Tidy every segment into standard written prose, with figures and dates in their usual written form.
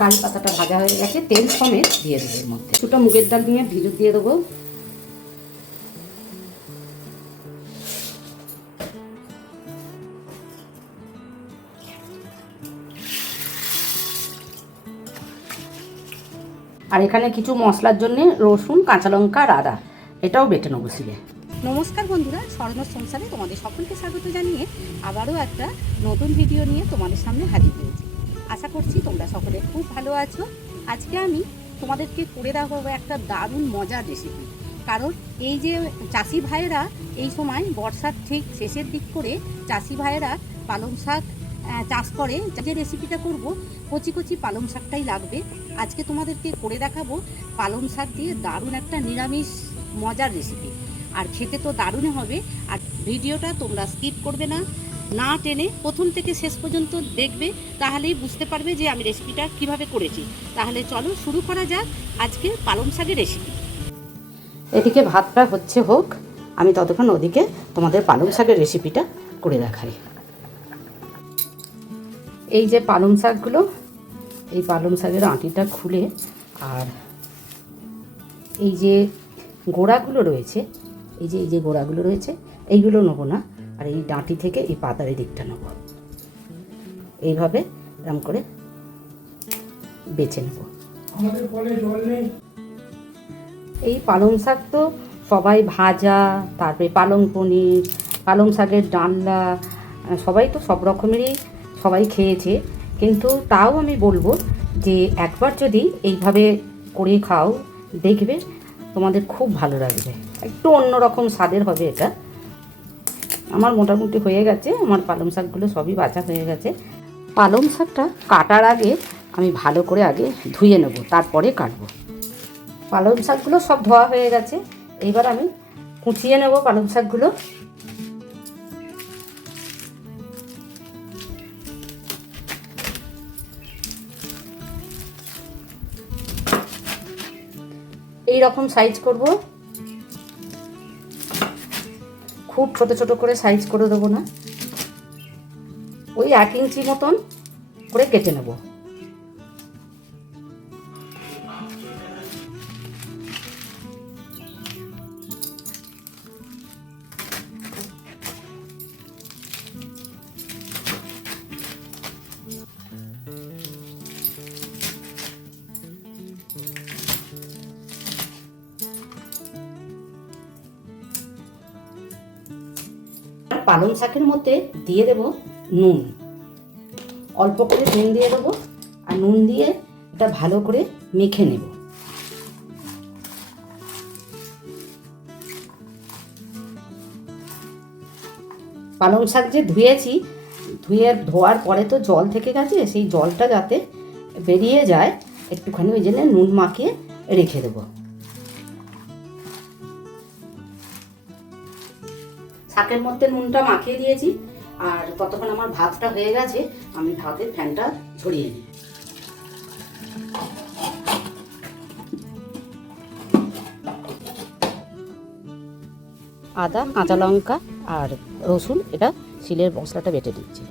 কারি পাতাটা ভাজা হয়ে গেছে, তেল সমেত দিয়ে দেবো এর মধ্যে। দুটো মুগের ডাল নিয়ে ভিজে দিয়ে দেবো। আর এখানে কিছু মশলার জন্য রসুন, কাঁচা লঙ্কা আর আদা এটাও বেটে নেবো শিলে। নমস্কার বন্ধুরা, স্বর্ণর সংসারে তোমাদের সকলকে স্বাগত জানিয়ে আবারও একটা নতুন ভিডিও নিয়ে তোমাদের সামনে হাজির হয়েছি। আশা করছি তোমরা সকলে খুব ভালো আছো। আজকে আমি তোমাদেরকে করে দেখাবো একটা দারুণ মজার রেসিপি। কারণ এই যে চাষি ভাইয়েরা এই সময় বর্ষার ঠিক শেষের দিক করে চাষি ভাইয়েরা পালং শাক চাষ করে, যে রেসিপিটা করব কচি কচি পালং শাকটাই লাগবে। আজকে তোমাদেরকে করে দেখাবো পালং শাক দিয়ে দারুণ একটা নিরামিষ মজার রেসিপি, আর খেতে তো দারুণ হবে। আর ভিডিওটা তোমরা স্কিপ করবে না, না টেনে প্রথম থেকে শেষ পর্যন্ত দেখবে, তাহলেই বুঝতে পারবে যে আমি রেসিপিটা কিভাবে করেছি। তাহলে চলো শুরু করা যাক আজকে পালং শাকের রেসিপি। এদিকে ভাতটা হোক, আমি ততক্ষণ ওদিকে তোমাদের পালং শাকের রেসিপিটা করে দেখাই। এই যে পালং শাকগুলো, এই পালং শাকের আঁটিটা খুলে আর এই যে গোড়াগুলো রয়েছে, এই যে গোড়াগুলো রয়েছে এইগুলো নেবো না, আর এই ডাঁটি থেকে এই পাতার দিকটা নেবো। এইভাবে এরকম করে বেছে নেব। এই পালং শাক তো সবাই ভাজা, তারপরে পালং পনির, পালং শাকের ডালনা, সবাই তো সব রকমেরই সবাই খেয়েছে, কিন্তু তাও আমি বলবো যে একবার যদি এইভাবে করে খাও দেখবে তোমাদের খুব ভালো লাগবে। একটু অন্যরকম স্বাদের হবে এটা। আমার মোটামুটি হয়ে গেছে, আমার পালং শাকগুলো সবই বাছা হয়ে গেছে। পালং শাকটা কাটার আগে আমি ভালো করে আগে ধুয়ে নেব, তারপরে কাটবো। পালং শাকগুলো সব ধোয়া হয়ে গেছে, এইবার আমি কুচিয়ে নেব পালং শাকগুলো। এই রকম সাইজ করব, খুব ছোট ছোট করে সাইজ করে দেবো না, ওই 1 ইঞ্চি মতন করে কেটে নেব। পালং শাকের মধ্যে দিয়ে দেব নুন, অল্প করে নুন দিয়ে দেবো, আর নুন দিয়ে এটা ভালো করে মেখে নেব। পালং শাক যে ধুয়েছি, ধোয়ার পরে তো জল থেকে গেছে, সেই জলটা যাতে বেরিয়ে যায় একটুখানি, ওই জন্য নুন মাখিয়ে রেখে দেবো। শাকের মধ্যে নুনটা মাখিয়ে দিয়েছি, আর ততক্ষণ আমার ভাতটা হয়ে গেছে, আমি ভাতের ফ্যানটা ঝরিয়ে নিই। আদা, কাঁচা লঙ্কা আর রসুন, এটা শিলের মশলাটা বেটে দিচ্ছি।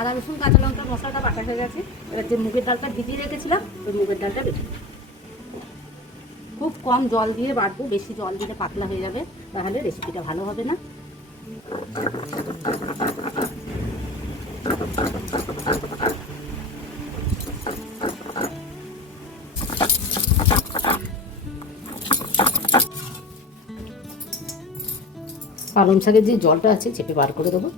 আদা রসুন কাঁচা লঙ্কা মশলাটা বাটা হয়ে গেছে, এবার যে মুগের ডালটা ভিজিয়ে রেখেছিলাম ওই মুগের ডালটা বেটে দিই। খুব কম জল দিয়ে বাটবো, বেশি জল দিলে পাতলা হয়ে যাবে, তাহলে রেসিপিটা ভালো হবে না। পালং শাকের যে জলটা আছে চেপে বার করে দেবো।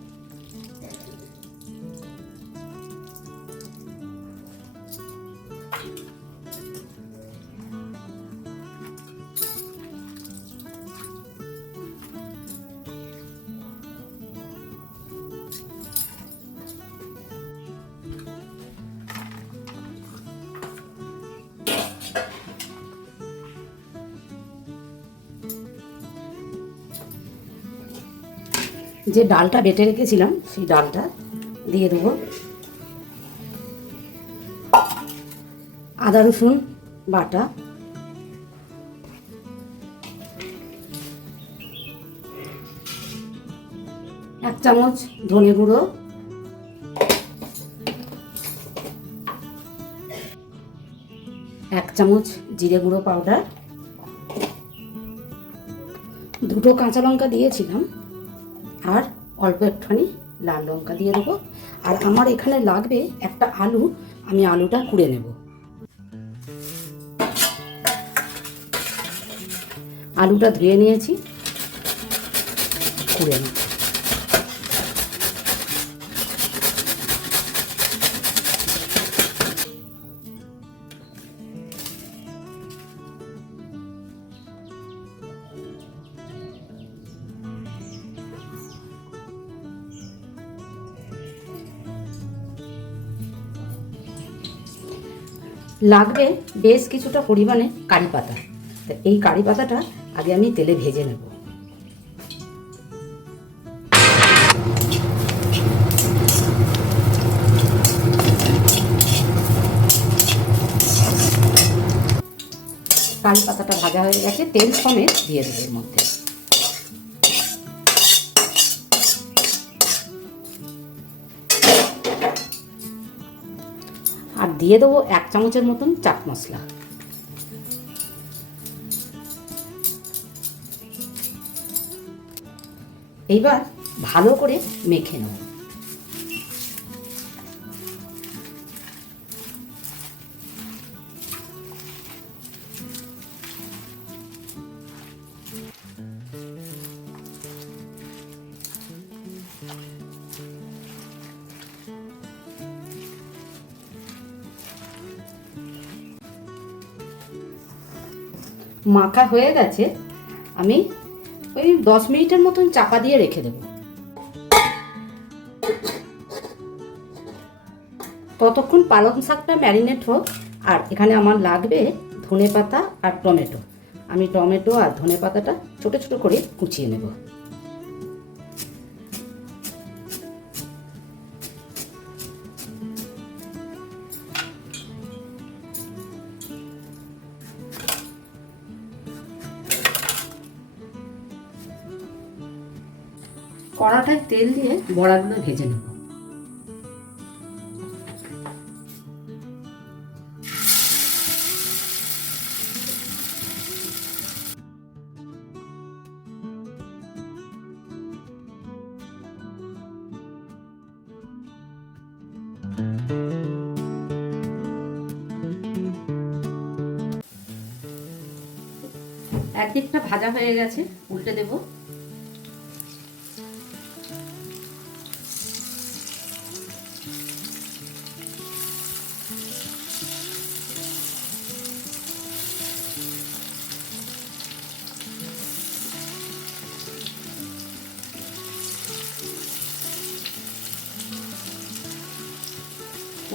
যে ডালটা বেটে রেখেছিলাম সেই ডালটা দিয়ে দেবো, আদা রসুন বাটা, 1 চামচ ধনে গুঁড়ো, 1 চামচ জিরে গুঁড়ো পাউডার, 2টো কাঁচা লঙ্কা দিয়েছিলাম, আর অল্প একটুখানি লাল লঙ্কা দিয়ে দেবো। আর আমার এখানে লাগবে একটা আলু, আমি আলুটা কুড়ে নেব। আলুটা ধুয়ে নিয়েছি, কুড়ে নেব। লাগবে বেশ কিছুটা পরিমাণে কারি পাতা। তো এই কারি পাতাটা আগে আমি তেলে ভেজে নেব। কারি পাতাটা ভাজা হয়ে গেছে, তেল সমেত দিয়ে দেবো এর মধ্যে। আর দিয়ে দেবো 1 চামচের মতন চাট মশলা। এইবার ভালো করে মেখে নেব। মাখা হয়ে গেছে, আমি ওই 10 মিনিটের মতন চাপা দিয়ে রেখে দেব। ততক্ষণ পালং শাকটা ম্যারিনেট হোক। আর এখানে আমার লাগবে ধনেপাতা আর টমেটো। আমি টমেটো আর ধনেপাতাটা ছোট ছোট করে কুচিয়ে নেব। কড়াটায় তেল দিয়ে বড়াগুলো ভেজে নেব। একদিকটা ভাজা হয়ে গেছে, উল্টে দেব।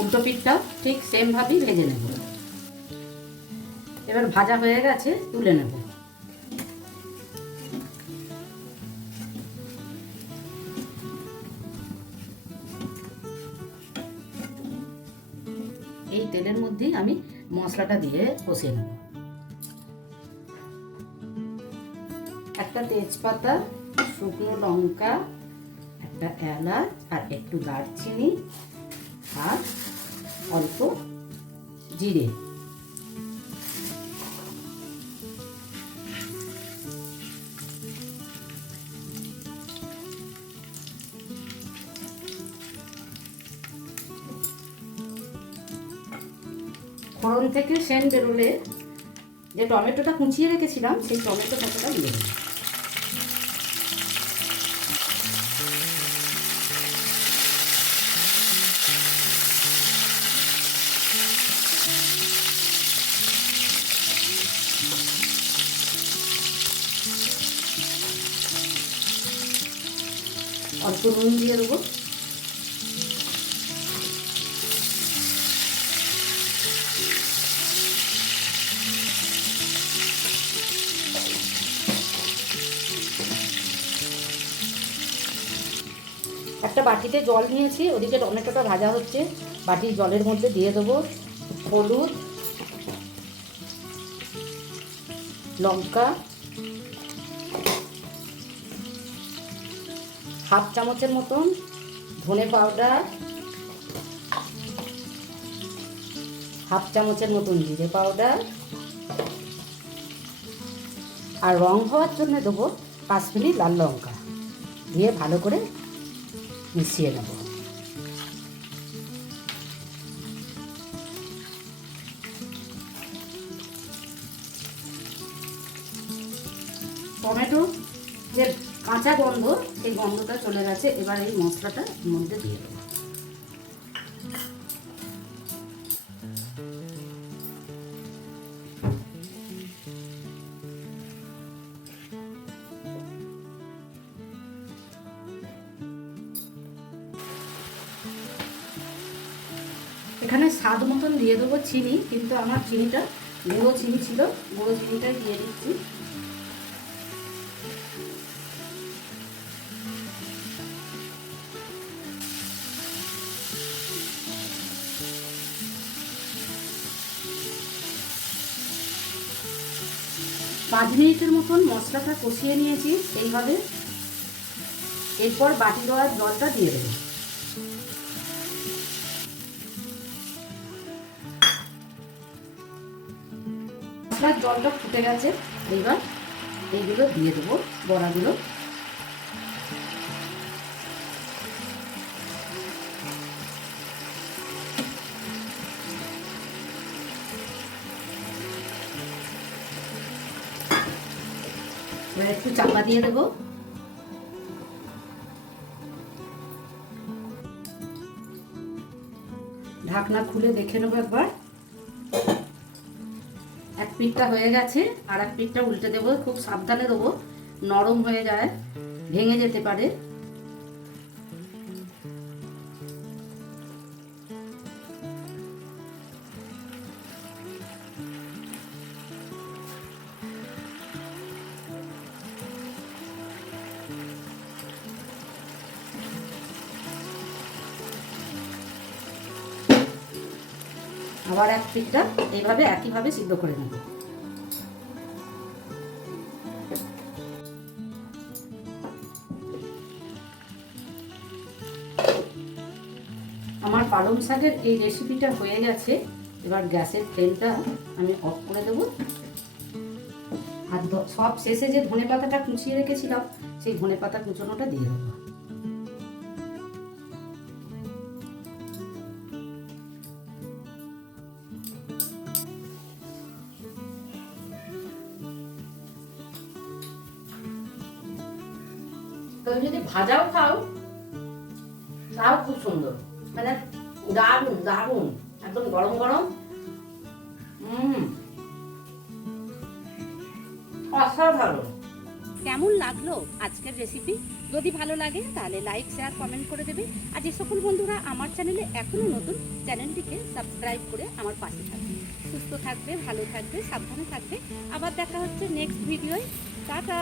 উল্টো পিঠটা ঠিক সেম ভাবেই ভেজে নেব। এবার ভাজা হয়ে গেছে, তুলে নেব। এই তেলের মধ্যেই আমি মশলাটা দিয়ে কষিয়ে নেব। একটা তেজপাতা, শুকনো লঙ্কা, একটা এলাচ আর একটু দারচিনি আর অল্প জিরে। ফোড়ন থেকে সেন্ট বেরোলে যে টমেটোটা কুচিয়ে রেখেছিলাম সেই টমেটো কাঁচাটা দিয়ে দেবো। অল্প নুন দিয়ে দেবো। একটা বাটিতে জল নিয়েছি, ওদিকে টমেটোটা ভাজা হচ্ছে। বাটির জলের মধ্যে দিয়ে দেবো হলুদ, লঙ্কা, হাফ চামচের মতন ধনে পাউডার, হাফ চামচের মতন জিরে পাউডার, আর রং হওয়ার জন্য দেবো কাশ্মীরি লাল লঙ্কা দিয়ে ভালো করে মিশিয়ে নেব। টমেটো যে কাঁচা গন্ধ, সেই গন্ধটা চলে গেছে। এবার এই মশলাটা এর মধ্যে দিয়ে দেবো। এখানে স্বাদ মতন দিয়ে দেবো চিনি, কিন্তু আমার চিনিটা গুঁড়ো চিনি ছিল, গুঁড়ো চিনিটাই দিয়ে দিচ্ছি। পাঁচ মিনিটের মতন মশলাটা কষিয়ে নিয়েছি এইভাবে। এরপর বাটি দেওয়ার জলটা দিয়ে দেবো। মশলার জলটা ফুটে গেছে, এবার এইগুলো দিয়ে দেবো, বড়াগুলো। এবার একটু চাপা দিয়ে দেবো। ঢাকনা খুলে দেখে নেবো একবার। এক পিঠটা হয়ে গেছে, আর এক পিঠটা উল্টে দেবো। খুব সাবধানে দেবো, নরম হয়ে যায়, ভেঙে যেতে পারে। আবার এক পিঠটা এইভাবে একইভাবে সিদ্ধ করে নেব। আমার পালং শাকের এই রেসিপিটা হয়ে গেছে। এবার গ্যাসের ফ্লেমটা আমি অফ করে দেবো। আর সব শেষে যে ধনে পাতাটা কুচিয়ে রেখেছিলাম, সেই ধনে পাতা কুচোনোটা দিয়ে দেবো। তুমি যদি ভাজাও খাও তাও খুব সুন্দর, মানে দারুণ দারুণ, একদম গরম গরম। অসাধারণ। কেমন লাগলো আজকের রেসিপি? যদি ভালো লাগে তাহলে লাইক, শেয়ার, কমেন্ট করে দেবে। আর যে সকল বন্ধুরা আমার চ্যানেলে এখনো নতুন, চ্যানেলটিকে সাবস্ক্রাইব করে আমার পাশে থাকবে। সুস্থ থাকবে, ভালো থাকবে, সাবধানে থাকবে। আবার দেখা হচ্ছে নেক্সট ভিডিওয়। টাটা।